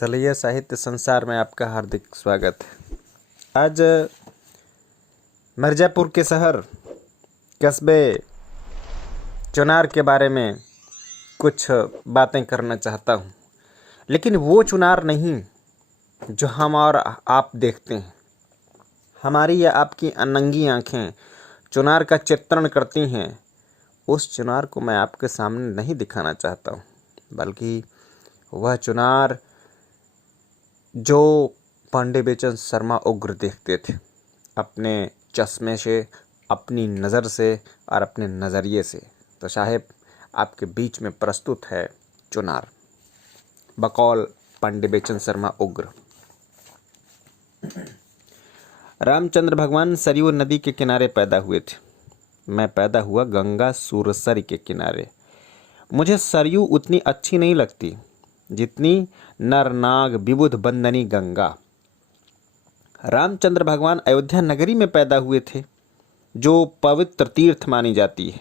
सलैया साहित्य संसार में आपका हार्दिक स्वागत है। आज मिर्ज़ापुर के शहर कस्बे चुनार के बारे में कुछ बातें करना चाहता हूँ, लेकिन वो चुनार नहीं जो हम और आप देखते हैं। हमारी या आपकी अनंगी आँखें चुनार का चित्रण करती हैं। उस चुनार को मैं आपके सामने नहीं दिखाना चाहता हूँ, बल्कि वह चुनार जो पांडे बेचन शर्मा उग्र देखते थे, अपने चश्मे से, अपनी नज़र से और अपने नज़रिए से। तो साहेब, आपके बीच में प्रस्तुत है चुनार बकौल पांडे बेचन शर्मा उग्र। रामचंद्र भगवान सरयू नदी के किनारे पैदा हुए थे। मैं पैदा हुआ गंगा सूरसरी के किनारे। मुझे सरयू उतनी अच्छी नहीं लगती जितनी नरनाग विबुध बंदनी गंगा। रामचंद्र भगवान अयोध्या नगरी में पैदा हुए थे, जो पवित्र तीर्थ मानी जाती है।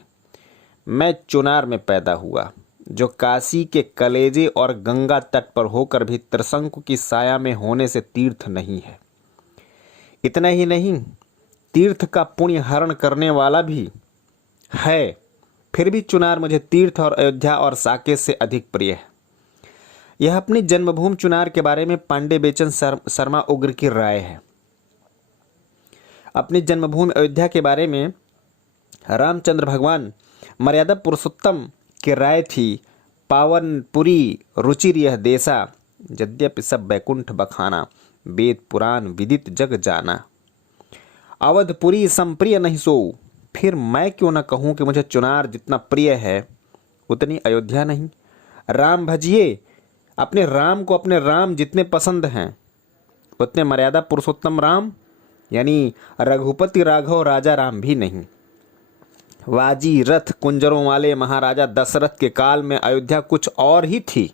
मैं चुनार में पैदा हुआ, जो काशी के कलेजे और गंगा तट पर होकर भी त्रिशंकु की साया में होने से तीर्थ नहीं है। इतना ही नहीं, तीर्थ का पुण्य हरण करने वाला भी है। फिर भी चुनार मुझे तीर्थ और अयोध्या और साकेत से अधिक प्रिय है। यह अपनी जन्मभूमि चुनार के बारे में पांडे बेचन शर्मा उग्र की राय है। अपनी जन्मभूमि अयोध्या के बारे में रामचंद्र भगवान मर्यादा पुरुषोत्तम की राय थी। पावनपुरी रुचिर यह देसा, यद्यपि सब बैकुंठ बखाना, वेद पुराण विदित जग जाना। अवधपुरी संप्रिय नहीं सोऊ। फिर मैं क्यों न कहूँ कि मुझे चुनार जितना प्रिय है उतनी अयोध्या नहीं। राम भजिए, अपने राम को अपने राम जितने पसंद हैं उतने मर्यादा पुरुषोत्तम राम यानी रघुपति राघव राजा राम भी नहीं। वाजी रथ कुंजरों वाले महाराजा दशरथ के काल में अयोध्या कुछ और ही थी।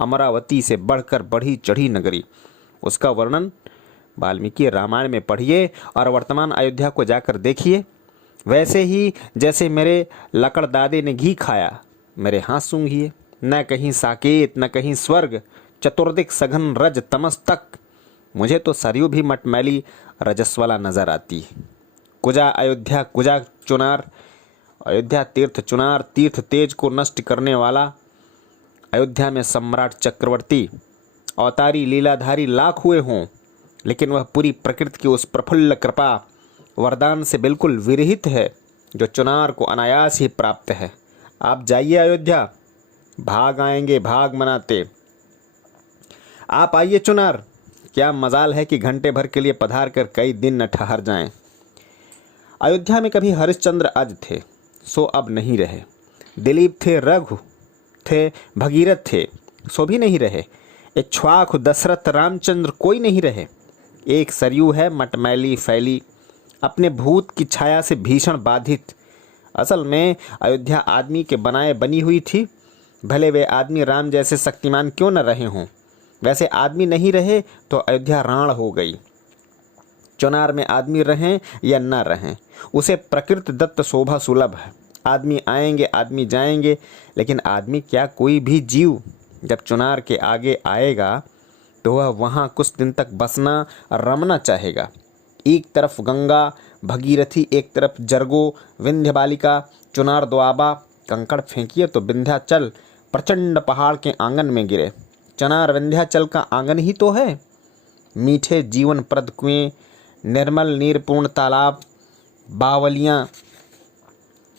अमरावती से बढ़कर बढ़ी चढ़ी नगरी। उसका वर्णन वाल्मीकि रामायण में पढ़िए और वर्तमान अयोध्या को जाकर देखिए। वैसे ही जैसे मेरे लकड़दादे ने घी खाया, मेरे हाथ सूंघिए। न कहीं साकेत, न कहीं स्वर्ग, चतुर्दिक सघन रज तमस तक। मुझे तो सरयू भी मटमैली रजस्वला नजर आती है। कुजा अयोध्या, कुजा चुनार। अयोध्या तीर्थ, चुनार तीर्थ तेज को नष्ट करने वाला। अयोध्या में सम्राट चक्रवर्ती अवतारी लीलाधारी लाख हुए हों, लेकिन वह पूरी प्रकृति की उस प्रफुल्ल कृपा वरदान से बिल्कुल विरहित है जो चुनार को अनायास ही प्राप्त है। आप जाइए अयोध्या, भाग आएंगे भाग मनाते। आप आइए चुनार, क्या मजाल है कि घंटे भर के लिए पधार कर कई दिन न ठहर जाएं। अयोध्या में कभी हरिश्चंद्र अज थे, सो अब नहीं रहे। दिलीप थे, रघु थे, भगीरथ थे, सो भी नहीं रहे। इक्ष्वाकु, दशरथ, रामचंद्र कोई नहीं रहे। एक सरयू है मटमैली फैली, अपने भूत की छाया से भीषण बाधित। असल में अयोध्या आदमी के बनाए बनी हुई थी। भले वे आदमी राम जैसे शक्तिमान क्यों न रहे हों, वैसे आदमी नहीं रहे तो अयोध्या राण हो गई। चुनार में आदमी रहें या न रहें, उसे प्रकृति दत्त शोभा सुलभ है। आदमी आएंगे, आदमी जाएंगे, लेकिन आदमी क्या कोई भी जीव जब चुनार के आगे आएगा तो वह वहाँ कुछ दिन तक बसना, रमना चाहेगा। एक तरफ गंगा भगीरथी, एक तरफ जरगो विंध्यबालिका, चुनार दोआबा। कंकड़ फेंकिए तो विंध्याचल प्रचंड पहाड़ के आंगन में गिरे। चुनार विंध्याचल का आंगन ही तो है। मीठे जीवन प्रद कुएं, निर्मल नीरपूर्ण तालाब, बावलियाँ,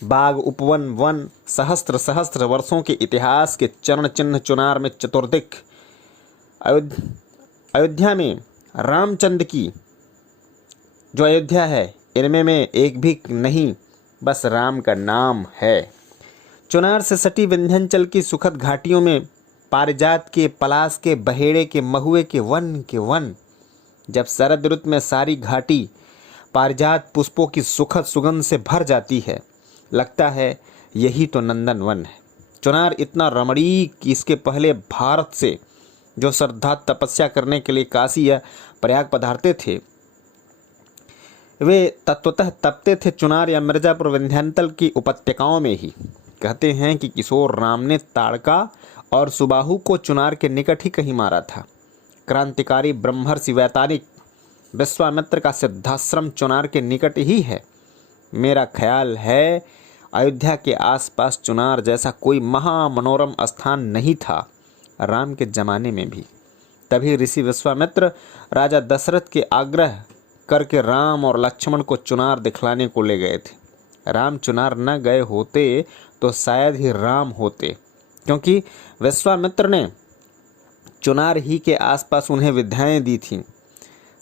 बाग, उपवन, वन, सहस्त्र सहस्त्र वर्षों के इतिहास के चरण चिन्ह चुनार में चतुर्दिक। अयोध्या में रामचंद्र की जो अयोध्या है, इनमें में एक भी नहीं, बस राम का नाम है। चुनार से सटी विंध्याचल की सुखद घाटियों में पारिजात के, पलाश के, बहेड़े के, महुए के वन। जब शरद ऋतु में सारी घाटी पारिजात पुष्पों की सुखद सुगंध से भर जाती है, लगता है यही तो नंदन वन है। चुनार इतना रमणीक कि इसके पहले भारत से जो श्रद्धा तपस्या करने के लिए काशी या प्रयाग पधारते थे, वे तत्वतः तपते थे चुनार या मिर्जापुर विंध्याचल की उपत्यकाओं में ही। कहते हैं कि किशोर राम ने ताड़का और सुबाहु को चुनार के निकट ही कहीं मारा था। क्रांतिकारी ब्रह्मर्षि वैतानिक विश्वामित्र का सिद्धाश्रम चुनार के निकट ही है। मेरा ख्याल है अयोध्या के आसपास चुनार जैसा कोई महामनोरम स्थान नहीं था राम के जमाने में भी। तभी ऋषि विश्वामित्र राजा दशरथ के आग्रह करके राम और लक्ष्मण को चुनार दिखलाने को ले गए थे। राम चुनार न गए होते तो शायद ही राम होते, क्योंकि विश्वामित्र ने चुनार ही के आसपास उन्हें विद्याएं दी थीं,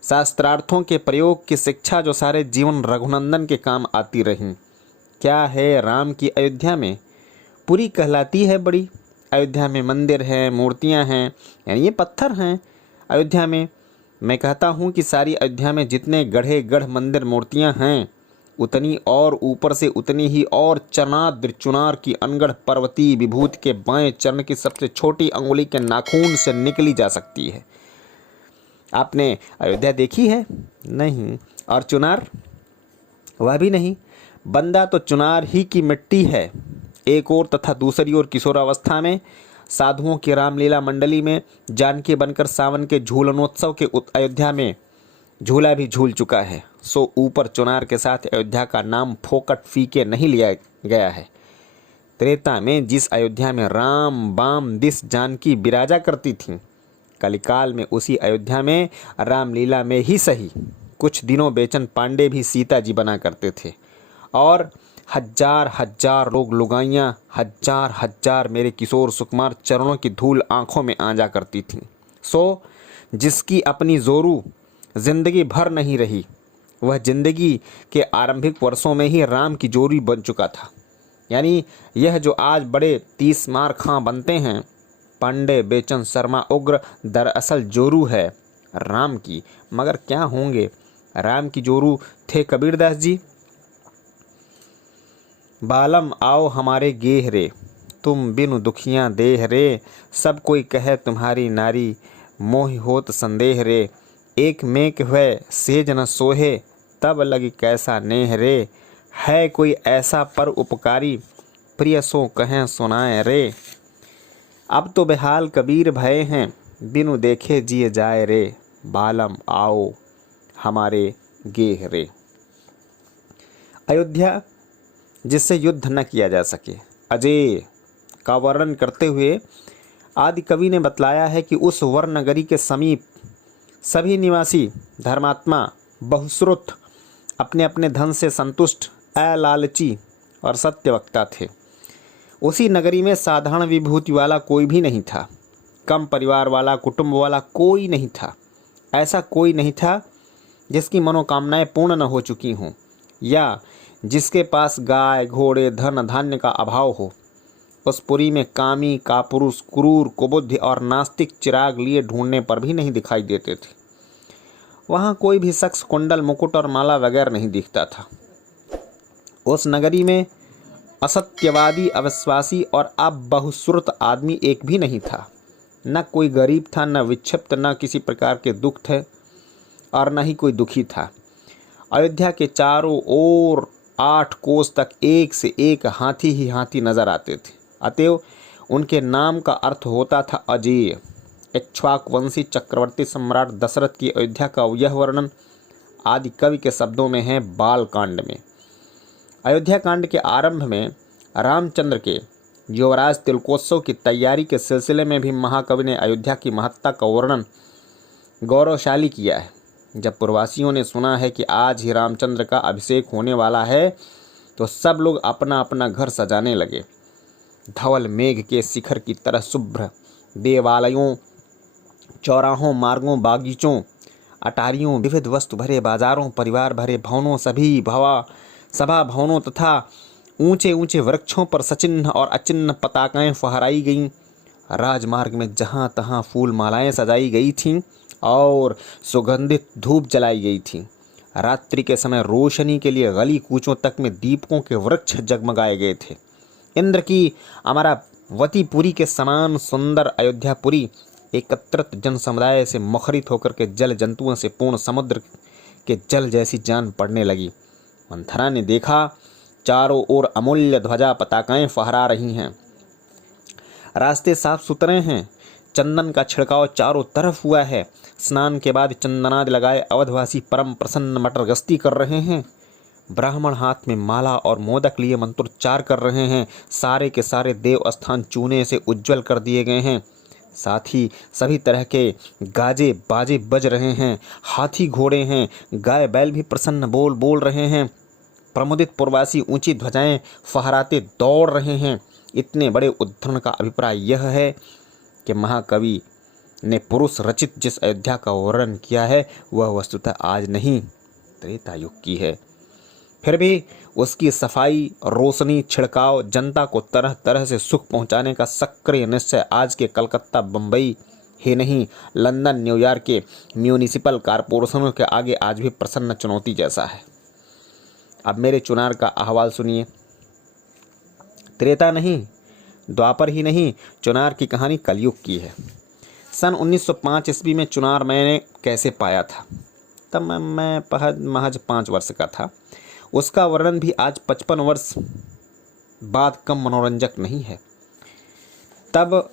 शास्त्रार्थों के प्रयोग की शिक्षा जो सारे जीवन रघुनंदन के काम आती रहीं। क्या है राम की अयोध्या में? पुरी कहलाती है बड़ी। अयोध्या में मंदिर हैं, मूर्तियां हैं, यानी ये पत्थर हैं। अयोध्या में मैं कहता हूँ कि सारी अयोध्या में जितने गढ़े गढ़ मंदिर मूर्तियां हैं, उतनी और ऊपर से उतनी ही और चनाद्र चुनार की अनगढ़ पर्वती विभूति के बाएं चरण की सबसे छोटी अंगुली के नाखून से निकली जा सकती है। आपने अयोध्या देखी है? नहीं। और चुनार? वह भी नहीं। बंदा तो चुनार ही की मिट्टी है एक ओर, तथा दूसरी ओर किशोरावस्था में साधुओं की रामलीला मंडली में जानकी बनकर सावन के झूलनोत्सव के अयोध्या में झूला भी झूल चुका है। सो ऊपर चुनार के साथ अयोध्या का नाम फोकट फीके नहीं लिया गया है। त्रेता में जिस अयोध्या में राम बाम दिस जानकी विराजा करती थीं, कलिकाल में उसी अयोध्या में रामलीला में ही सही कुछ दिनों बेचन पांडे भी सीता जी बना करते थे, और हजार हजार लोग लुगाइयाँ, हजार हजार मेरे किशोर सुकुमार चरणों की धूल आंखों में आ जा करती थीं। सो जिसकी अपनी जोरू जिंदगी भर नहीं रही, वह जिंदगी के आरंभिक वर्षों में ही राम की जोरी बन चुका था। यानी यह जो आज बड़े 30 मार खां बनते हैं, पांडे बेचन शर्मा उग्र, दरअसल जोरू है राम की। मगर क्या होंगे? राम की जोरू थे कबीरदास जी। बालम आओ हमारे गेह रे, तुम बिनु दुखियां देह रे, सब कोई कहे तुम्हारी नारी, मोह होत संदेह रे, एक मेक हुए सेज न सोहे, तब लगी कैसा नेह रे, है कोई ऐसा पर उपकारी, प्रिय सो कहें सुनाए रे। अब तो बेहाल कबीर भय हैं, बिनु देखे जिए जाए रे, बालम आओ हमारे गेह रे। अयोध्या जिससे युद्ध न किया जा सके, अजय का वर्णन करते हुए आदि कवि ने बतलाया है कि उस वर नगरी के समीप सभी निवासी धर्मात्मा, बहुश्रुत, अपने अपने धन से संतुष्ट, अलालची और सत्यवक्ता थे। उसी नगरी में साधारण विभूति वाला कोई भी नहीं था, कम परिवार वाला, कुटुंब वाला कोई नहीं था। ऐसा कोई नहीं था जिसकी मनोकामनाएं पूर्ण न हो चुकी हों, या जिसके पास गाय, घोड़े, धन धान्य का अभाव हो। उस पुरी में कामी, कापुरुष, क्रूर, कुबुद्धि और नास्तिक चिराग लिए ढूंढने पर भी नहीं दिखाई देते थे। वहाँ कोई भी शख्स कुंडल, मुकुट और माला वगैरह नहीं दिखता था। उस नगरी में असत्यवादी, अविश्वासी और बहुश्रुत आदमी एक भी नहीं था। न कोई गरीब था, न विक्षिप्त, न किसी प्रकार के दुख थे, और न ही कोई दुखी था। अयोध्या के चारों ओर 8 कोस तक एक से एक हाथी ही हाथी नजर आते थे। अतएव उनके नाम का अर्थ होता था अजेय। इक्ष्वाकु वंशी चक्रवर्ती सम्राट दशरथ की अयोध्या का यह वर्णन आदि कवि के शब्दों में है बाल कांड में। अयोध्या कांड के आरंभ में रामचंद्र के युवराज तिलकोत्सव की तैयारी के सिलसिले में भी महाकवि ने अयोध्या की महत्ता का वर्णन गौरवशाली किया है। जब पूर्ववासियों ने सुना है कि आज ही रामचंद्र का अभिषेक होने वाला है, तो सब लोग अपना अपना घर सजाने लगे। धवल मेघ के शिखर की तरह शुभ्र देवालयों, चौराहों, मार्गों, बागीचों, अटारियों, विविध वस्तु भरे बाजारों, परिवार भरे भवनों, सभा भवनों तथा ऊंचे ऊंचे वृक्षों पर सचिन्ह और अचिन्ह पताकाएं फहराई गईं। राजमार्ग में जहां तहां फूल मालाएं सजाई गई थीं और सुगंधित धूप जलाई गई थीं। रात्रि के समय रोशनी के लिए गली कूचों तक में दीपकों के वृक्ष जगमगाए गए थे। इंद्र की अमरावतीपुरी के समान सुंदर अयोध्यापुरी एकत्रित जन समुदाय से मुखरित होकर के जल जंतुओं से पूर्ण समुद्र के जल जैसी जान पड़ने लगी। मंथरा ने देखा, चारों ओर अमूल्य ध्वजा पताकाएं फहरा रही हैं। रास्ते साफ सुथरे हैं, चंदन का छिड़काव चारों तरफ हुआ है। स्नान के बाद चंदनाद लगाए अवधवासी परम प्रसन्न मटर गश्ती कर रहे हैं। ब्राह्मण हाथ में माला और मोदक लिए मंत्रोच्चार कर रहे हैं। सारे के सारे देव स्थान चूने से उज्जवल कर दिए गए हैं। साथ ही सभी तरह के गाजे बाजे बज रहे हैं। हाथी घोड़े हैं, गाय बैल भी प्रसन्न बोल बोल रहे हैं। प्रमुदित पुरवासी ऊंची ध्वजाएं फहराते दौड़ रहे हैं। इतने बड़े उद्धरण का अभिप्राय यह है कि महाकवि ने पुरुष रचित जिस अयोध्या का वर्णन किया है वह वस्तुतः आज नहीं, त्रेता युग की है। फिर भी उसकी सफाई, रोशनी, छिड़काव, जनता को तरह तरह से सुख पहुंचाने का सक्रिय निश्चय आज के कलकत्ता, बम्बई ही नहीं, लंदन, न्यूयॉर्क के म्यूनिसिपल कॉरपोरेशनों के आगे आज भी प्रसन्न चुनौती जैसा है। अब मेरे चुनार का अहवाल सुनिए। त्रेता नहीं, द्वापर ही नहीं, चुनार की कहानी कलयुग की है। सन 1905 ईस्वी में चुनार मैंने कैसे पाया था, तब मैं महज 5 वर्ष का था। उसका वर्णन भी आज 55 वर्ष बाद कम मनोरंजक नहीं है। तब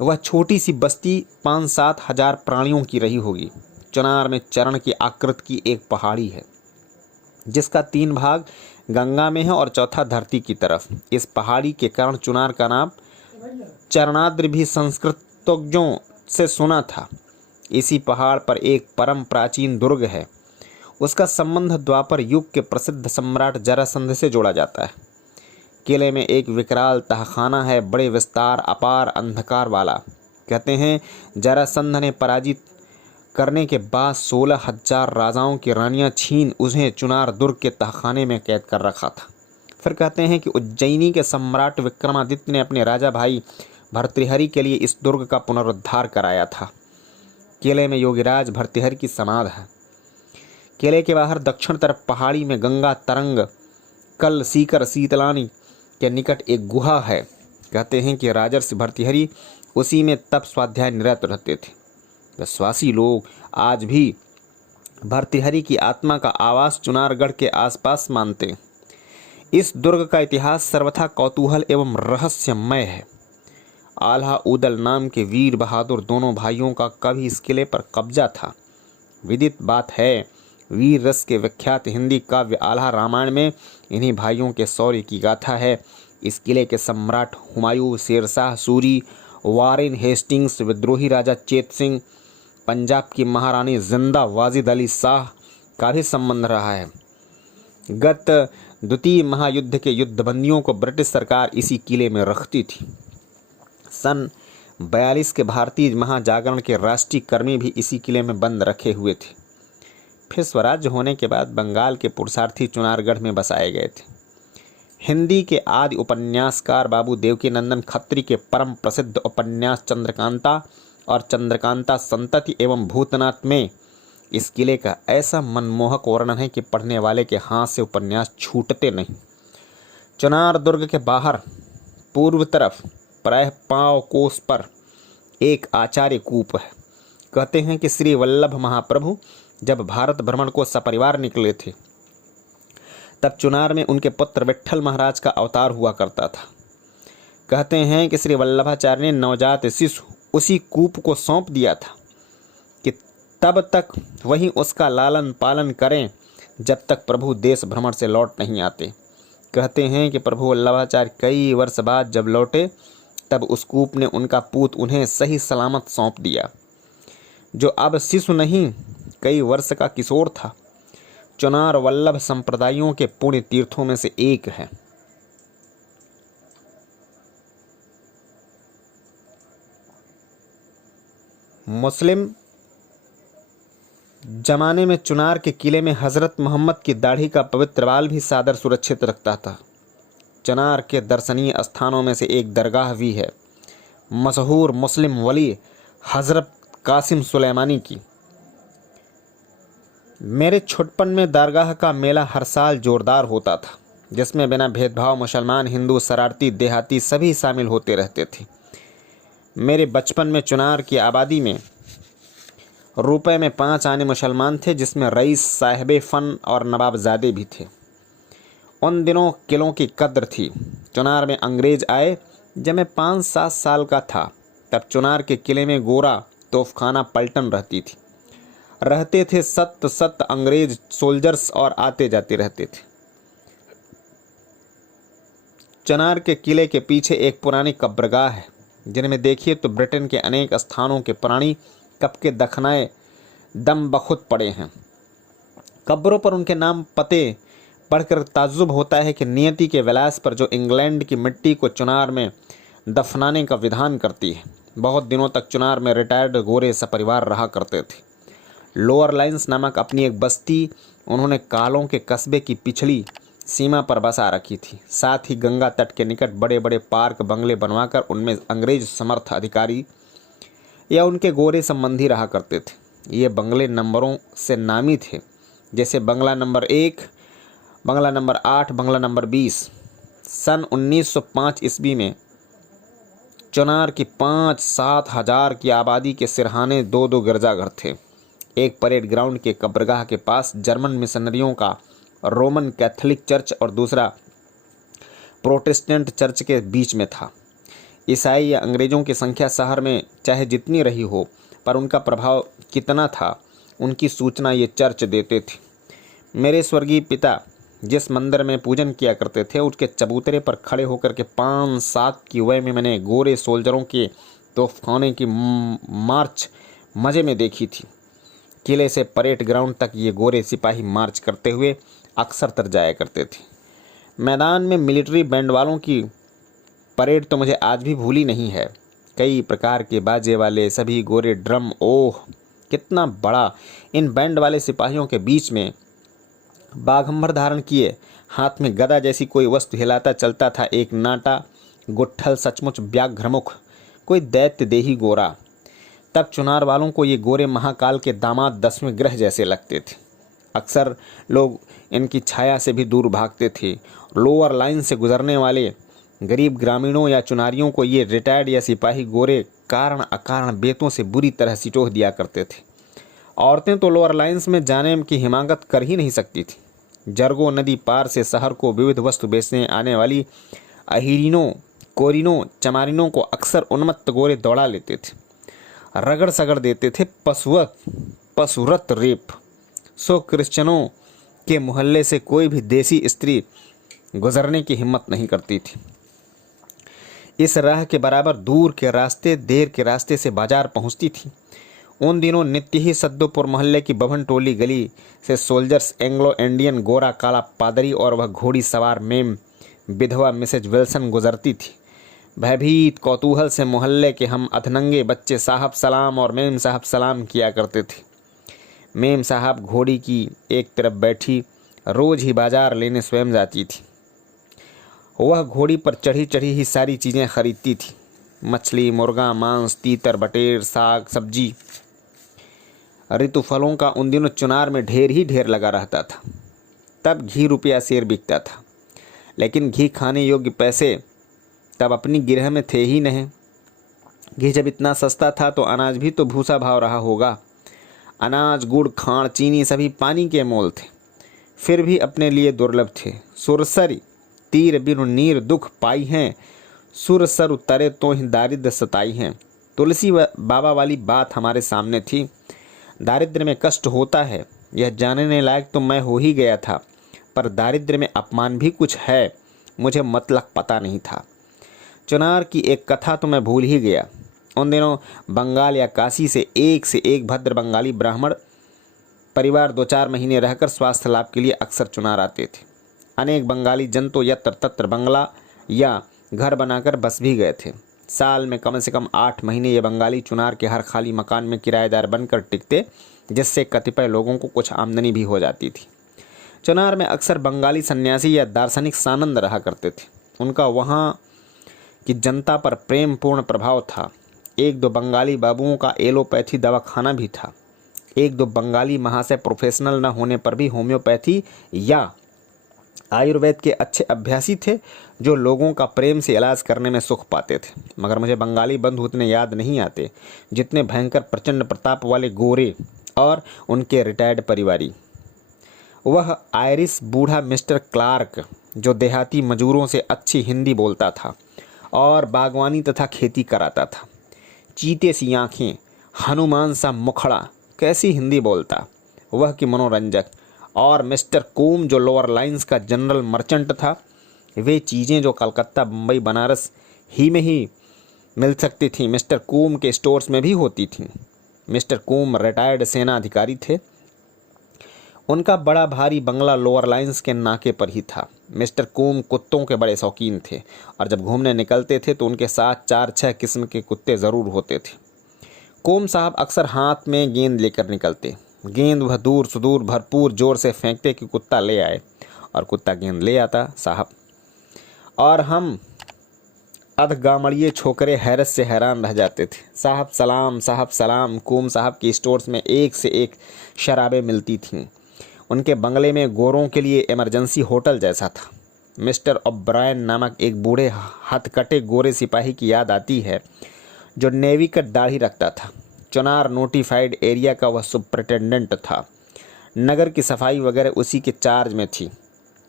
वह छोटी सी बस्ती 5-7 हजार प्राणियों की रही होगी। चुनार में चरण की आकृति की एक पहाड़ी है जिसका 3 भाग गंगा में है और चौथा धरती की तरफ। इस पहाड़ी के कारण चुनार का नाम चरणाद्रि भी संस्कृतज्ञों से सुना था। इसी पहाड़ पर एक परम प्राचीन दुर्ग है। उसका संबंध द्वापर युग के प्रसिद्ध सम्राट जरासंध से जोड़ा जाता है। किले में एक विकराल तहखाना है, बड़े विस्तार, अपार अंधकार वाला। कहते हैं जरासंध ने पराजित करने के बाद 16,000 राजाओं की रानियां छीन उन्हें चुनार दुर्ग के तहखाने में कैद कर रखा था। फिर कहते हैं कि उज्जैनी के सम्राट विक्रमादित्य ने अपने राजा भाई भर्तृहरि के लिए इस दुर्ग का पुनरुद्धार कराया था। किले में योगीराज भर्तृहरि की समाधि है। किले के बाहर दक्षिण तरफ पहाड़ी में गंगा तरंग कल सीकर शीतलानी के निकट एक गुहा है। कहते हैं कि राजर्षि भर्तृहरि उसी में तप स्वाध्याय निरत रहते थे। विश्वासी लोग आज भी भर्तृहरि की आत्मा का आवास चुनारगढ़ के आसपास मानते हैं। इस दुर्ग का इतिहास सर्वथा कौतूहल एवं रहस्यमय है। आल्हा उदल नाम के वीर बहादुर दोनों भाइयों का कभी इस किले पर कब्जा था। विदित बात है, वीर रस के विख्यात हिंदी काव्य आल्हा रामायण में इन्हीं भाइयों के शौर्य की गाथा है। इस किले के सम्राट हुमायूं, शेरशाह सूरी, वारेन हेस्टिंग्स, विद्रोही राजा चेत सिंह, पंजाब की महारानी जिंदा वाजिद अली शाह का भी संबंध रहा है। गत द्वितीय महायुद्ध के युद्धबंदियों को ब्रिटिश सरकार इसी किले में रखती थी। सन 42 के भारतीय महाजागरण के राष्ट्रीय कर्मी भी इसी किले में बंद रखे हुए थे। फिर स्वराज्य होने के बाद बंगाल के पुरुषार्थी चुनारगढ़ में बसाए गए थे। हिंदी के आदि उपन्यासकार बाबू देवकीनंदन खत्री के परम प्रसिद्ध उपन्यास चंद्रकांता और चंद्रकांता संतति एवं भूतनाथ में इस किले का ऐसा मनमोहक वर्णन है कि पढ़ने वाले के हाथ से उपन्यास छूटते नहीं। चुनार दुर्ग के बाहर पूर्व तरफ प्रायः 5 कोस पर एक आचार्य कूप है। कहते हैं कि श्री वल्लभ महाप्रभु जब भारत भ्रमण को सपरिवार निकले थे तब चुनार में उनके पुत्र विट्ठल महाराज का अवतार हुआ करता था। कहते हैं कि श्री वल्लभाचार्य ने नवजात शिशु उसी कूप को सौंप दिया था कि तब तक वहीं उसका लालन पालन करें जब तक प्रभु देश भ्रमण से लौट नहीं आते। कहते हैं कि प्रभु वल्लभाचार्य कई वर्ष बाद जब लौटे तब उस कूप ने उनका पूत उन्हें सही सलामत सौंप दिया, जो अब शिशु नहीं कई वर्ष का किशोर था। चुनार वल्लभ संप्रदायों के पुण्य तीर्थों में से एक है। मुस्लिम जमाने में चुनार के किले में हजरत मोहम्मद की दाढ़ी का पवित्र बाल भी सादर सुरक्षित रखता था। चुनार के दर्शनीय स्थानों में से एक दरगाह भी है, मशहूर मुस्लिम वली हजरत कासिम सुलेमानी की। मेरे छोटपन में दरगाह का मेला हर साल जोरदार होता था, जिसमें बिना भेदभाव मुसलमान, हिंदू, शरारती, देहाती सभी शामिल होते रहते थे। मेरे बचपन में चुनार की आबादी में रुपए में 5 आने मुसलमान थे, जिसमें रईस, साहिबे फन और नवाबजादे भी थे। उन दिनों किलों की कद्र थी। चुनार में अंग्रेज आए जब मैं 5-7 साल का था। तब चुनार के किले में गोरा तोफखाना पलटन रहते थे। सत अंग्रेज सोल्जर्स और आते जाते रहते थे। चुनार के किले के पीछे एक पुरानी कब्रगाह है, जिनमें देखिए तो ब्रिटेन के अनेक स्थानों के प्राणी कब के दफनाए दम बखुद पड़े हैं। कब्रों पर उनके नाम पते पढ़कर ताज्जुब होता है कि नियति के विलास पर जो इंग्लैंड की मिट्टी को चुनार में दफनाने का विधान करती है। बहुत दिनों तक चुनार में रिटायर्ड गोरे सपरिवार रहा करते थे। लोअर लाइन्स नामक अपनी एक बस्ती उन्होंने कालों के कस्बे की पिछली सीमा पर बसा रखी थी। साथ ही गंगा तट के निकट बड़े बड़े पार्क बंगले बनवाकर उनमें अंग्रेज समर्थ अधिकारी या उनके गोरे संबंधी रहा करते थे। ये बंगले नंबरों से नामी थे, जैसे बंगला नंबर 1, बंगला नंबर 8, बंगला नंबर 20। सन 1905 ईस्वी में चुनार की 5-7 हजार की आबादी के सिरहाने 2-2 गिरजाघर थे। एक परेड ग्राउंड के कब्रगाह के पास जर्मन मिशनरियों का रोमन कैथोलिक चर्च और दूसरा प्रोटेस्टेंट चर्च के बीच में था। ईसाई या अंग्रेजों की संख्या शहर में चाहे जितनी रही हो, पर उनका प्रभाव कितना था उनकी सूचना ये चर्च देते थे। मेरे स्वर्गीय पिता जिस मंदिर में पूजन किया करते थे, उसके चबूतरे पर खड़े होकर के 5-7 की वय में मैंने गोरे सोल्जरों के तोफखाने की मार्च मज़े में देखी थी। किले से परेड ग्राउंड तक ये गोरे सिपाही मार्च करते हुए अक्सर तर जाया करते थे। मैदान में मिलिट्री बैंड वालों की परेड तो मुझे आज भी भूली नहीं है। कई प्रकार के बाजे वाले सभी गोरे ड्रम, ओह कितना बड़ा! इन बैंड वाले सिपाहियों के बीच में बाघंबर धारण किए, हाथ में गदा जैसी कोई वस्तु हिलाता चलता था एक नाटा गुट्ठल, सचमुच व्याघ्रमुख, कोई दैत्य देही गोरा। तब चुनार वालों को ये गोरे महाकाल के दामाद 10वें ग्रह जैसे लगते थे। अक्सर लोग इनकी छाया से भी दूर भागते थे। लोअर लाइन से गुजरने वाले गरीब ग्रामीणों या चुनारियों को ये रिटायर्ड या सिपाही गोरे कारण अकारण बेतों से बुरी तरह सिटोह दिया करते थे। औरतें तो लोअर लाइन्स में जाने की हिमाकत कर ही नहीं सकती थी। जरगो नदी पार से शहर को विविध वस्तु बेचने आने वाली अहिरिनों, कोरिनों, चमारिनों को अक्सर उन्मत्त गोरे दौड़ा लेते थे, रगड़ सगड़ देते थे। पशुरत रेप। सो क्रिश्चियनों के मोहल्ले से कोई भी देसी स्त्री गुजरने की हिम्मत नहीं करती थी। इस राह के बराबर दूर के रास्ते, देर के रास्ते से बाजार पहुंचती थी। उन दिनों नित्य ही सद्दोपुर मोहल्ले की बभन टोली गली से सोल्जर्स, एंग्लो इंडियन, गोरा काला पादरी और वह घोड़ी सवार मेम विधवा मिसेज विल्सन गुजरती थी। भयभीत कौतूहल से मोहल्ले के हम अधनंगे बच्चे साहब सलाम और मेम साहब सलाम किया करते थे। मेम साहब घोड़ी की एक तरफ बैठी रोज ही बाजार लेने स्वयं जाती थी। वह घोड़ी पर चढ़ी चढ़ी ही सारी चीज़ें खरीदती थी। मछली, मुर्गा, मांस, तीतर, बटेर, साग, सब्जी, ऋतु फलों का उन दिनों चुनार में ढेर ही ढेर लगा रहता था। तब घी रुपया सेर बिकता था, लेकिन घी खाने योग्य पैसे तब अपनी गिरह में थे ही नहीं। घी जब इतना सस्ता था तो अनाज भी तो भूसा भाव रहा होगा। अनाज, गुड़, खांड, चीनी सभी पानी के मोल थे, फिर भी अपने लिए दुर्लभ थे। सुरसरी तीर बिनु नीर दुख पाई हैं, सुरसर उतरे तो ही दारिद्र सताई हैं। तुलसी बाबा वाली बात हमारे सामने थी। दारिद्र में कष्ट होता है, यह जानने लायक तो मैं हो ही गया था, पर दारिद्र में अपमान भी कुछ है, मुझे मतलब पता नहीं था। चुनार की एक कथा तो मैं भूल ही गया। उन दिनों बंगाल या काशी से एक भद्र बंगाली ब्राह्मण परिवार 2-4 महीने रहकर स्वास्थ्य लाभ के लिए अक्सर चुनार आते थे। अनेक बंगाली जन तो यत्र तत्र बंगला या घर बनाकर बस भी गए थे। साल में कम से कम 8 महीने ये बंगाली चुनार के हर खाली मकान में किराएदार बनकर टिकते, जिससे कतिपय लोगों को कुछ आमदनी भी हो जाती थी। चुनार में अक्सर बंगाली सन्यासी या दार्शनिक सानंद रहा करते थे। उनका वहाँ की जनता पर प्रेम पूर्ण प्रभाव था। 1-2 बंगाली बाबुओं का एलोपैथी दवाखाना भी था। 1-2 बंगाली महाशय प्रोफेशनल न होने पर भी होम्योपैथी या आयुर्वेद के अच्छे अभ्यासी थे, जो लोगों का प्रेम से इलाज करने में सुख पाते थे। मगर मुझे बंगाली बंधु उतने याद नहीं आते जितने भयंकर प्रचंड प्रताप वाले गोरे और उनके रिटायर्ड परिवारी। वह आयरिश बूढ़ा मिस्टर क्लार्क, जो देहाती मजूरों से अच्छी हिंदी बोलता था और बागवानी तथा खेती कराता था। चीते सी आँखें, हनुमान सा मुखड़ा, कैसी हिंदी बोलता वह कि मनोरंजक। और मिस्टर कूम जो लोअर लाइंस का जनरल मर्चेंट था, वे चीज़ें जो कलकत्ता, मुंबई, बनारस ही में ही मिल सकती थीं, मिस्टर कूम के स्टोर्स में भी होती थीं। मिस्टर कूम रिटायर्ड सेना अधिकारी थे। उनका बड़ा भारी बंगला लोअर लाइंस के नाके पर ही था। मिस्टर कूम कुत्तों के बड़े शौकीन थे और जब घूमने निकलते थे तो उनके साथ 4-6 किस्म के कुत्ते ज़रूर होते थे। कूम साहब अक्सर हाथ में गेंद लेकर निकलते। गेंद वह दूर सुदूर भरपूर जोर से फेंकते कि कुत्ता ले आए और कुत्ता गेंद ले आता साहब। और हम अधगामड़िए छोकरे हैरत से हैरान रह जाते थे। साहब सलाम, साहब सलाम। कूम साहब की स्टोर्स में एक से एक शराबें मिलती थीं। उनके बंगले में गोरों के लिए इमरजेंसी होटल जैसा था। मिस्टर ओब्रायन नामक एक बूढ़े हथकटे गोरे सिपाही की याद आती है जो नेवी का दाढ़ी रखता था। चुनार नोटिफाइड एरिया का वह सुपरिटेंडेंट था। नगर की सफाई वगैरह उसी के चार्ज में थी।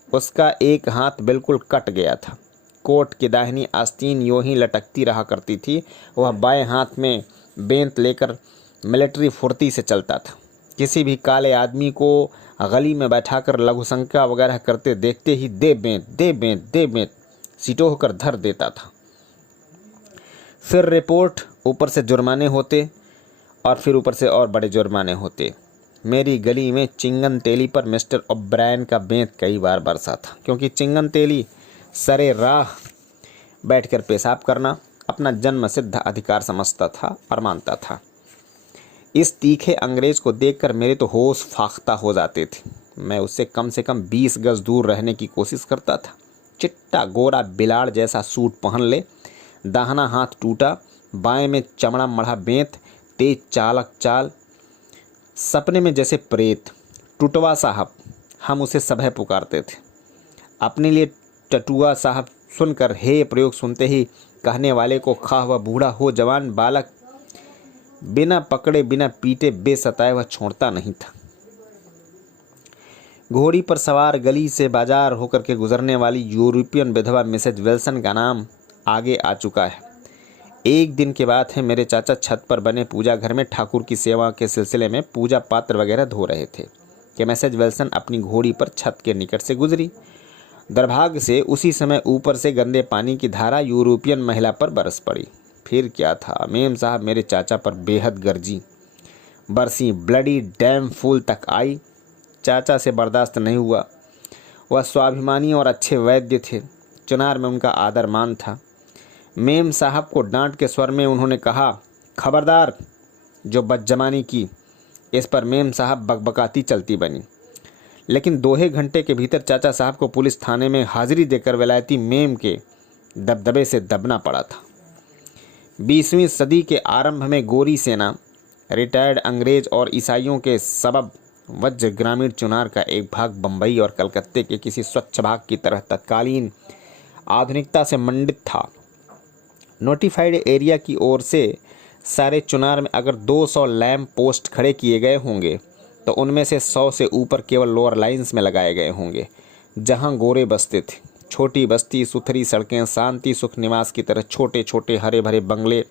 उसका एक हाथ बिल्कुल कट गया था। कोट की दाहिनी आस्तीन यूं ही लटकती रहा करती थी। वह बाएं हाथ में बेंत लेकर मिलिट्री फुर्ती से चलता था। किसी भी काले आदमी को गली में बैठाकर लघुशंका वगैरह करते देखते ही दे बेंत, दे बेंत, दे बेंत सीटों होकर धर देता था। फिर रिपोर्ट, ऊपर से जुर्माने होते और फिर ऊपर से और बड़े जुर्माने होते। मेरी गली में चिंगन तेली पर मिस्टर ओब्रायन का बेंत कई बार बरसा था, क्योंकि चिंगन तेली सरे राह बैठकर पेशाब करना अपना जन्म सिद्ध अधिकार समझता था और मानता था। इस तीखे अंग्रेज को देखकर मेरे तो होश फाख्ता हो जाते थे। मैं उससे कम से कम 20 गज दूर रहने की कोशिश करता था। चिट्टा गोरा बिलाड़ जैसा सूट पहन ले, दाहिना हाथ टूटा, बाएं में चमड़ा मढ़ा बेंत, तेज चालक चाल, सपने में जैसे प्रेत। टुटवा साहब हम उसे सभय पुकारते थे। अपने लिए टटुआ साहब सुनकर हे प्रयोग सुनते ही कहने वाले को खा हुआ बूढ़ा हो जवान बालक बिना पकड़े बिना पीटे बेसताए वह छोड़ता नहीं था। घोड़ी पर सवार गली से बाजार होकर के गुजरने वाली यूरोपियन विधवा मिसेज विल्सन का नाम आगे आ चुका है। एक दिन की बात है, मेरे चाचा छत पर बने पूजा घर में ठाकुर की सेवा के सिलसिले में पूजा पात्र वगैरह धो रहे थे कि मिसेज विल्सन अपनी घोड़ी पर छत के निकट से गुजरी। दुर्भाग्य से उसी समय ऊपर से गंदे पानी की धारा यूरोपियन महिला पर बरस पड़ी। फिर क्या था, मेम साहब मेरे चाचा पर बेहद गरजी, बरसी, ब्लडी डैम फूल तक आई। चाचा से बर्दाश्त नहीं हुआ। वह स्वाभिमानी और अच्छे वैद्य थे। चुनार में उनका आदर मान था। मेम साहब को डांट के स्वर में उन्होंने कहा, खबरदार, जो बदजमानी की। इस पर मेम साहब बकबकाती चलती बनी। लेकिन 2 घंटे के भीतर चाचा साहब को पुलिस थाने में हाजिरी देकर विलायती मेम के दबदबे से दबना पड़ा था। 20वीं सदी के आरंभ में गोरी सेना, रिटायर्ड अंग्रेज और ईसाइयों के सबब वज्र ग्रामीण चुनार का एक भाग बम्बई और कलकत्ते के किसी स्वच्छ भाग की तरह तत्कालीन आधुनिकता से मंडित था। नोटिफाइड एरिया की ओर से सारे चुनार में अगर 200 लैंप पोस्ट खड़े किए गए होंगे तो उनमें से 100 से ऊपर केवल लोअर लाइंस में लगाए गए होंगे, जहां गोरे बसते थे। छोटी बस्ती, सुथरी सड़कें, शांति सुख निवास की तरह छोटे छोटे हरे भरे बंगले,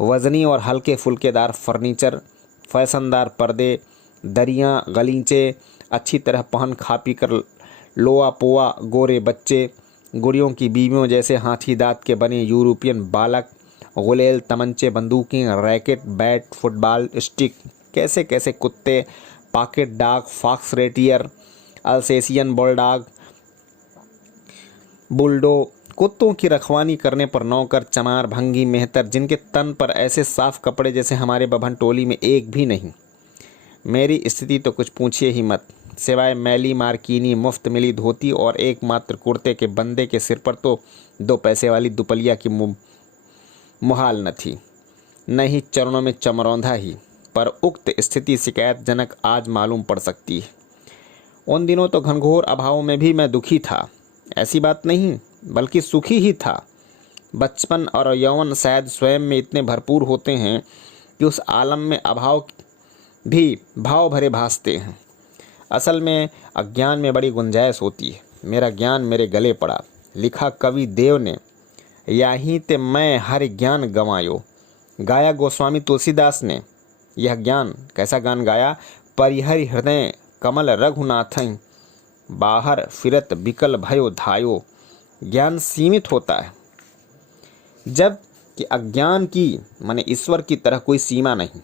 वजनी और हल्के फुल्केदार फर्नीचर, फैशनदार पर्दे, दरियाँ, गलीचे, अच्छी तरह पहन खा पी कर लोआ पोआ गोरे बच्चे, गुड़ियों की बीवियों जैसे हाथी दांत के बने यूरोपियन बालक, गुलेल, तमंचे, बंदूकें, रैकेट, बैट, फुटबॉल स्टिक, कैसे कैसे कुत्ते, pocket dog, fox terrier, Alsatian bulldog, bulldog, कुत्तों की रखवाली करने पर नौकर, चमार, भंगी, मेहतर, जिनके तन पर ऐसे साफ कपड़े जैसे हमारे बभन टोली में एक भी नहीं। मेरी स्थिति तो कुछ पूछिए ही मत। सिवाय मैली मार्कीनी मुफ्त मिली धोती और एकमात्र कुर्ते के बंदे के सिर पर तो 2 पैसे वाली दुपलिया की मुहाल न थी, न ही चरणों में चमरौंधा ही। पर उक्त स्थिति शिकायतजनक आज मालूम पड़ सकती है। उन दिनों तो घनघोर अभाव में भी मैं दुखी था, ऐसी बात नहीं, बल्कि सुखी ही था। बचपन और यौवन शायद स्वयं में इतने भरपूर होते हैं कि उस आलम में अभाव भी भाव भरे भासते हैं। असल में अज्ञान में बड़ी गुंजाइश होती है। मेरा ज्ञान मेरे गले पड़ा। लिखा कवि देव ने, याहीं ते मैं हर ज्ञान गंवायो, गाया गोस्वामी तुलसीदास ने यह ज्ञान। कैसा गान गाया? परिहरि हृदय कमल रघुनाथं, बाहर फिरत बिकल भयो धायो। ज्ञान सीमित होता है, जब कि अज्ञान की माने ईश्वर की तरह कोई सीमा नहीं।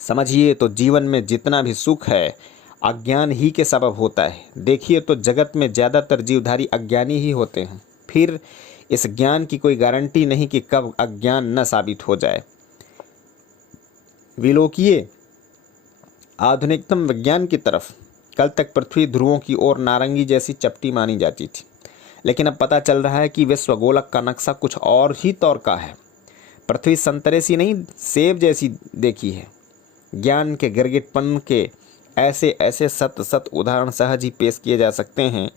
समझिए तो जीवन में जितना भी सुख है अज्ञान ही के सबब होता है। देखिए तो जगत में ज़्यादातर जीवधारी अज्ञानी ही होते हैं। फिर इस ज्ञान की कोई गारंटी नहीं कि कब अज्ञान न साबित हो जाए। विलोकिए आधुनिकतम विज्ञान की तरफ। कल तक पृथ्वी ध्रुवों की ओर नारंगी जैसी चपटी मानी जाती थी, लेकिन अब पता चल रहा है कि विश्व गोलक का नक्शा कुछ और ही तौर का है। पृथ्वी संतरे सी नहीं सेब जैसी देखी है। ज्ञान के गिरगिटपन के ऐसे ऐसे सत उदाहरण सहज ही पेश किए जा सकते हैं।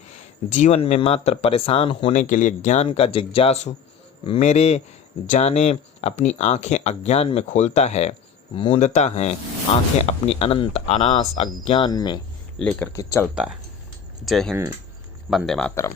जीवन में मात्र परेशान होने के लिए ज्ञान का जिज्ञासु मेरे जाने अपनी आंखें अज्ञान में खोलता है, मूंदता है आंखें अपनी अनंत अनास अज्ञान में लेकर के चलता है। जय हिंद, वंदे मातरम।